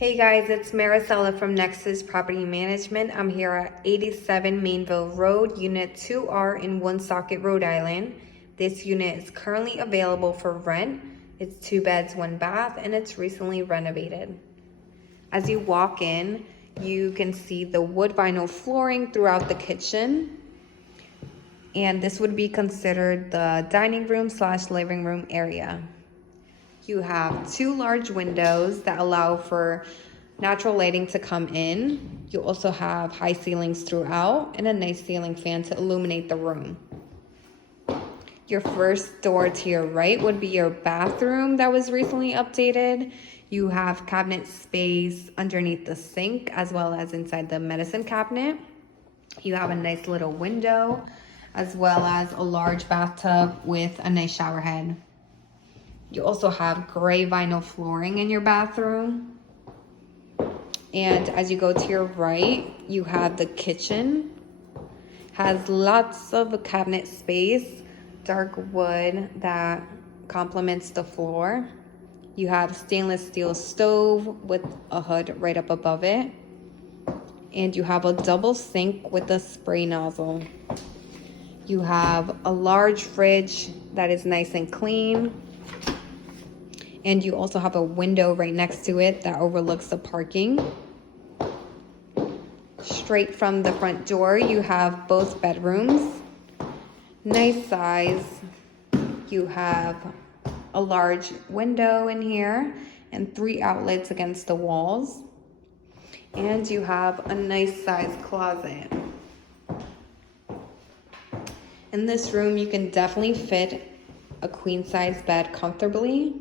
Hey guys, it's Maricela from Nexus Property Management. I'm here at 87 Manville Road, Unit 2R in Woonsocket, Rhode Island. This unit is currently available for rent. It's 2 beds, 1 bath, and it's recently renovated. As you walk in, you can see the wood vinyl flooring throughout the kitchen. And this would be considered the dining room / living room area. You have 2 large windows that allow for natural lighting to come in. You also have high ceilings throughout and a nice ceiling fan to illuminate the room. Your first door to your right would be your bathroom that was recently updated. You have cabinet space underneath the sink as well as inside the medicine cabinet. You have a nice little window as well as a large bathtub with a nice shower head. You also have gray vinyl flooring in your bathroom. And as you go to your right, you have the kitchen. Has lots of cabinet space, dark wood that complements the floor. You have stainless steel stove with a hood right up above it. And you have a double sink with a spray nozzle. You have a large fridge that is nice and clean. And you also have a window right next to it that overlooks the parking. Straight from the front door, you have both bedrooms. Nice size. You have a large window in here and 3 outlets against the walls. And you have a nice size closet. In this room, you can definitely fit a queen size bed comfortably.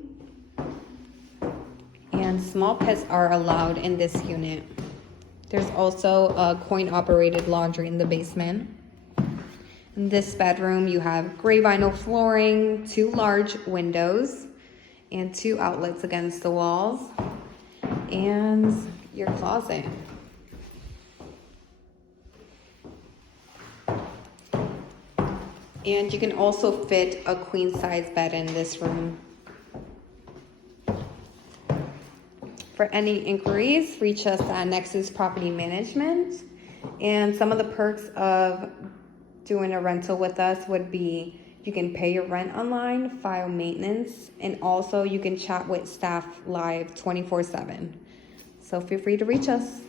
And small pets are allowed in this unit. There's also a coin-operated laundry in the basement. In this bedroom, you have gray vinyl flooring, 2 large windows, and 2 outlets against the walls, and your closet. And you can also fit a queen-size bed in this room. For any inquiries, reach us at Nexus Property Management. And some of the perks of doing a rental with us would be you can pay your rent online, file maintenance, and also you can chat with staff live 24/7. So feel free to reach us.